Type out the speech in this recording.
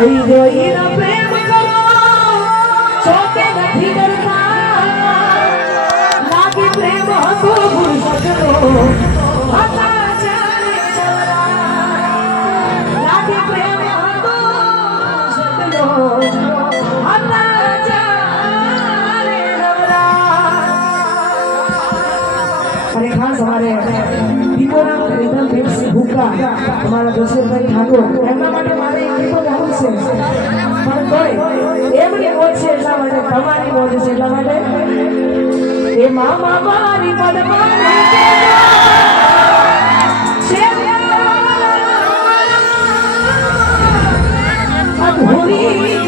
જોઈને પ્રેમ કરો ચોકે નથી ડરતા લાગી પ્રેમ હતો ભૂલ સકલો હતા ચારે ચવરા લાગી પ્રેમ હતો સકલો હતા ચારે નવરા અને ખાસ અમારે દીપોના રીધમ ભેટસી ભૂકા અમારા દશરથભાઈ ઠાકોર એમના માટે મારે એક ગીતો ગાવું છે પણ તોય એમની મોજ છે એટલા માટે તમારી મોજ છે એટલા માટે એ મામા મારી પડમાં અધૂરી